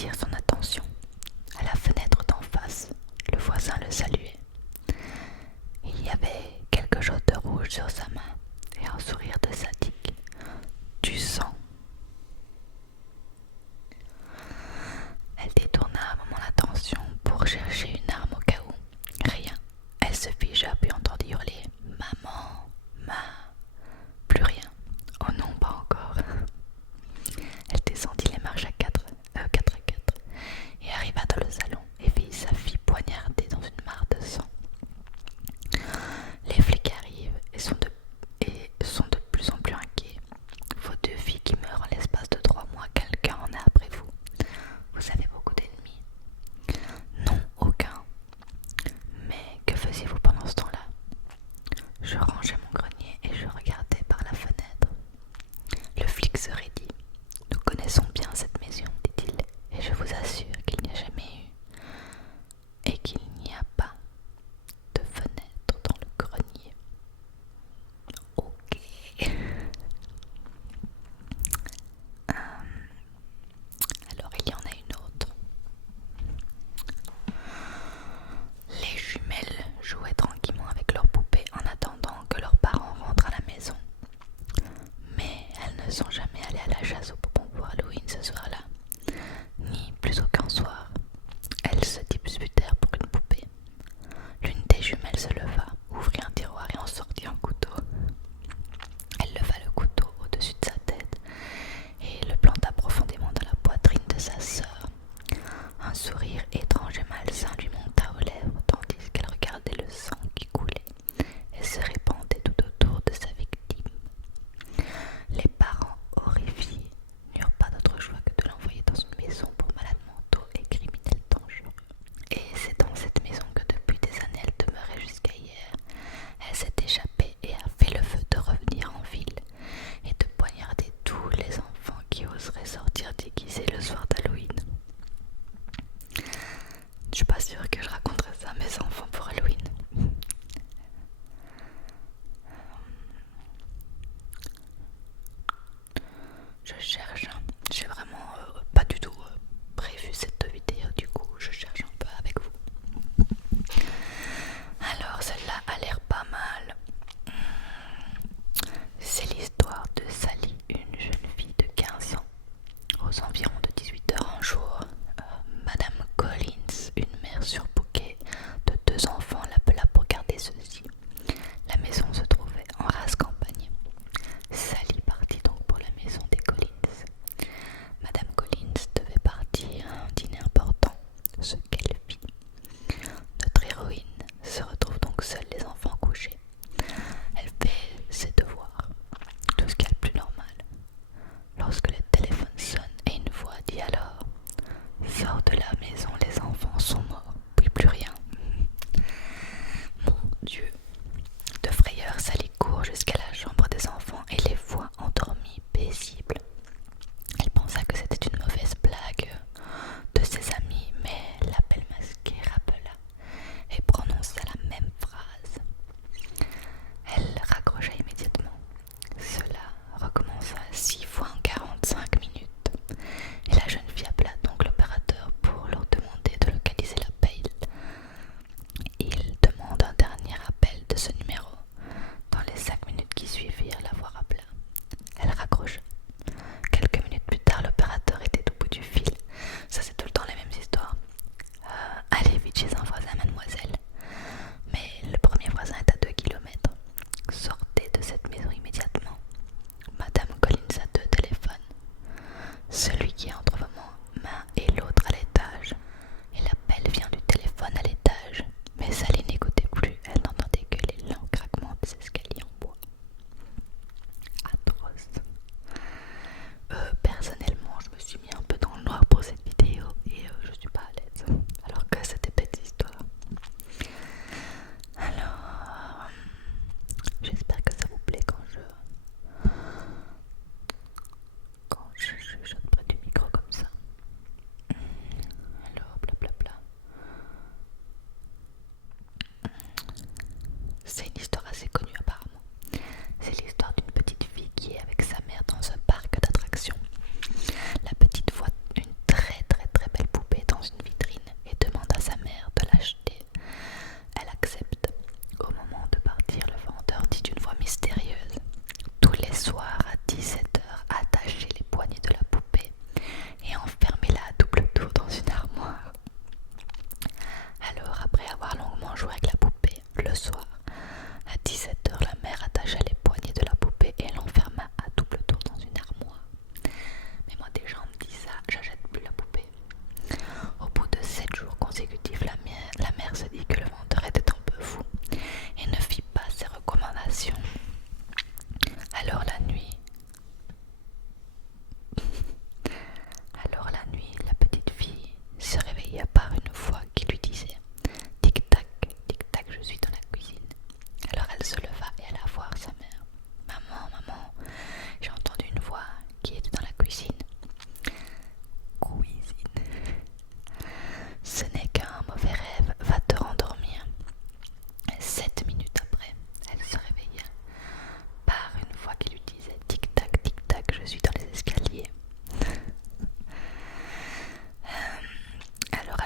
attire son attention. À la fenêtre d'en face, le voisin le saluait. Il y avait quelque chose de rouge sur sa main et un sourire de sadique. Du sang. Elle détourna un moment l'attention pour chercher une arme au cas où. Rien. Elle se figea puis entendit hurler « Maman, plus rien. Oh non, pas encore. Elle descendit les marches à 4 à 4 et arriva dans le salon et vit sa fille poignardée dans une mare de sang. Les flics arrivent et sont de plus en plus inquiets. Vos deux filles qui meurent en l'espace de 3 mois, quelqu'un en a après vous. Vous avez beaucoup d'ennemis.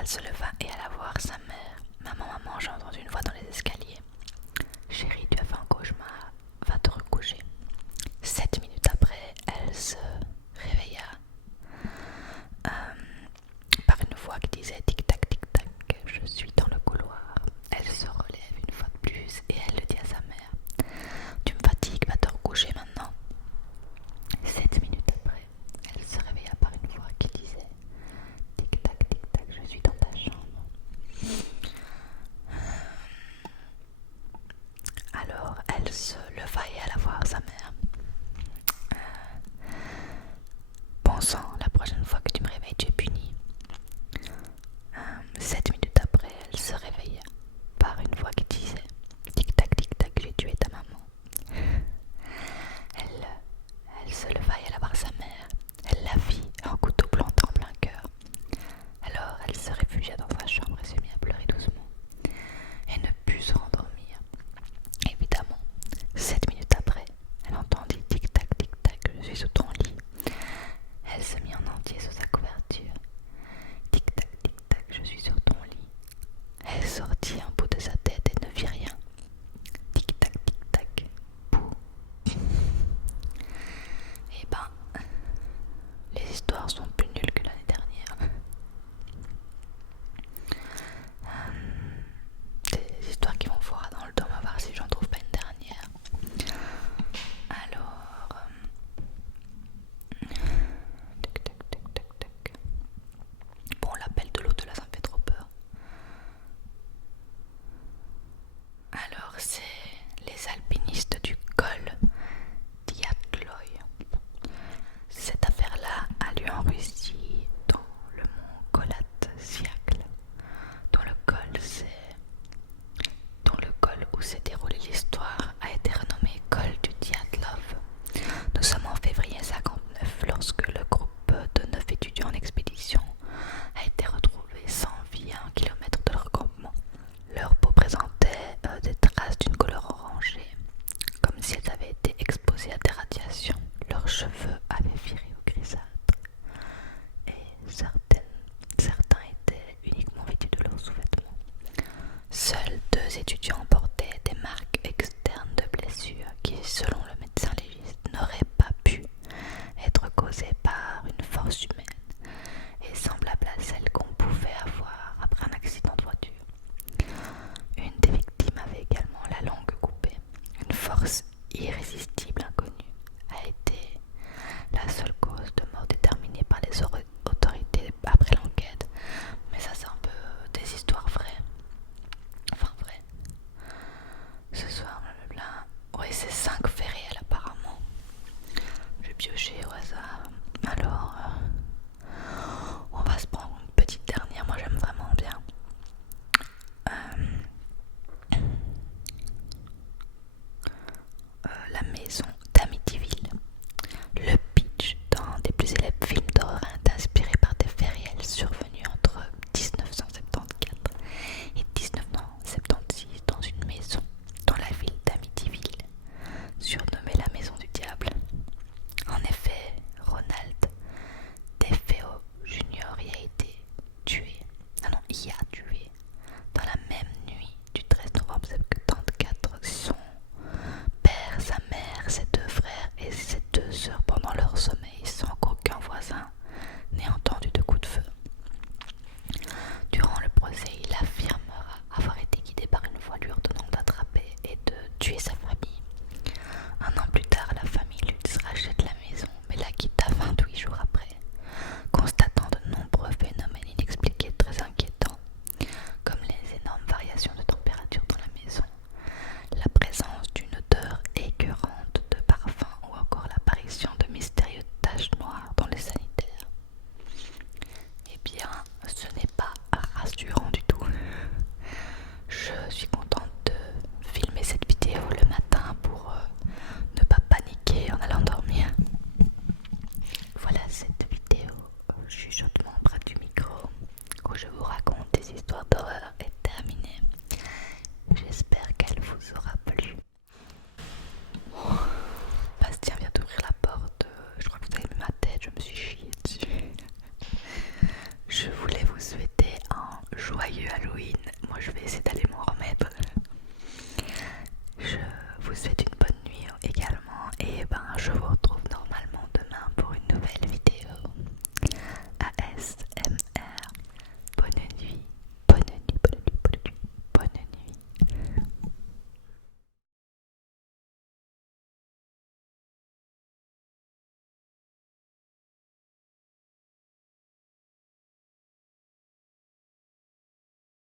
elle se leva et alla voir sa mère. Maman, maman, j'ai entendu une voix dans les escaliers. Chérie, tu as fait un cauchemar, va te recoucher. 7 minutes après, elle se réveilla par une voix qui disait tic-tac, tic-tac, je suis dans le couloir. Elle se relève une fois de plus et elle le dit à sa mère. Tu me fatigues, va te recoucher maintenant. 7 minutes après, elle se réveilla par une voix qui disait tic-tac, tic-tac, je suis dans ta chambre. Alors elle se leva et alla voir sa mère. Bon sang, la prochaine fois que tu me réveilles, tu es puni. 7 minutes après, elle se réveilla par une voix qui disait tic-tac, tic-tac, j'ai tué ta maman. Elle se leva et alla voir sa mère. Elle la vit, un couteau planté en plein cœur. Alors elle se réfugia dans sa chambre et se mit à pleurer doucement. Et ne put se rendormir. Évidemment, 7 minutes après, elle entendit tic-tac, tic-tac, je suis sous ton lit. Elle se mit en entier sous sa couverture. Tic-tac, tic-tac, je suis sur ton lit. Elle sortit un bout de sa tête et ne vit rien. Tic-tac, tic-tac, pou. Eh ben, les histoires sont plus nulles que l'année dernière. Des histoires qui vont foirer dans le temps, on va voir si j'en trouve pas une dernière. Alors, tac, tac, tac, tac, tac. Bon, l'appel de l'autre là, ça me fait trop peur. Alors, c'est les alpinistes du col Diatloy. Cette affaire-là a lieu en Russie, dans le mont Kholat-Syakhl, dont le col où s'est déroulée l'histoire a été renommé col du Dyatlov. Nous sommes en février 59 lorsque le groupe de 9 étudiants en expédition a été retrouvé sans vie à 1 kilomètre de leur campement. Leur peau présentait des traces d'une couleur orangée, comme si elles avaient été exposées à des radiations. Leurs cheveux avaient viré au grisâtre et certains étaient uniquement vêtus de leurs sous-vêtements. Seuls 2 étudiants portaient des marques externes de blessures qui, selon le médecin légiste, n'auraient pas pu être causées par une force humaine et semblables à celle qu'on pouvait avoir après un accident de voiture. Une des victimes avait également la langue coupée. Une force irrésistible inconnue a été la seule cause de mort déterminée par les autorités après l'enquête. Mais ça, c'est un peu des histoires vraies. Enfin, vraies. Ce soir, blablabla. Oui, c'est 5 faits réels apparemment. Je vais piocher au hasard. Alors, on va se prendre une petite dernière. Moi, j'aime vraiment bien. La maison d'Amityville. Le pitch d'un des plus célèbres films d'horreur est inspiré par des faits réels survenus entre 1974 et 1976 dans une maison dans la ville d'Amityville, surnommée la maison du diable. En effet, Ronald DeFeo Jr. y a tué dans la même nuit du 13 novembre 1974 son père, sa mère, ses 2 frères et ses 2 sœurs pendant leur sommeil sans qu'aucun voisin n'ait entendu de coup de feu. Durant le procès, il affirmera avoir été guidé par une voix lui ordonnant d'attraper et de tuer sa famille. 1 an plus tard, la famille lui rachète la maison mais la quitta 28 jours après, constatant de nombreux phénomènes inexpliqués très inquiétants, comme les énormes variations de température dans la maison, la présence d'une odeur écœurante de parfum ou encore l'apparition de mystérieuses taches noires dans les sanitaires. Eh bien, ce n'est pas rassurant du tout. Je suis contente de filmer cette vidéo le matin pour ne pas paniquer en allant dormir. Voilà, cette vidéo chuchotement près du micro où je vous raconte des histoires d'horreur est terminée. J'espère qu'elle vous aura plu. Bastien vient d'ouvrir la porte. Je crois que vous avez vu ma tête, je me suis chiée dessus. Je voulais vous souhaiter un Et ben je vous retrouve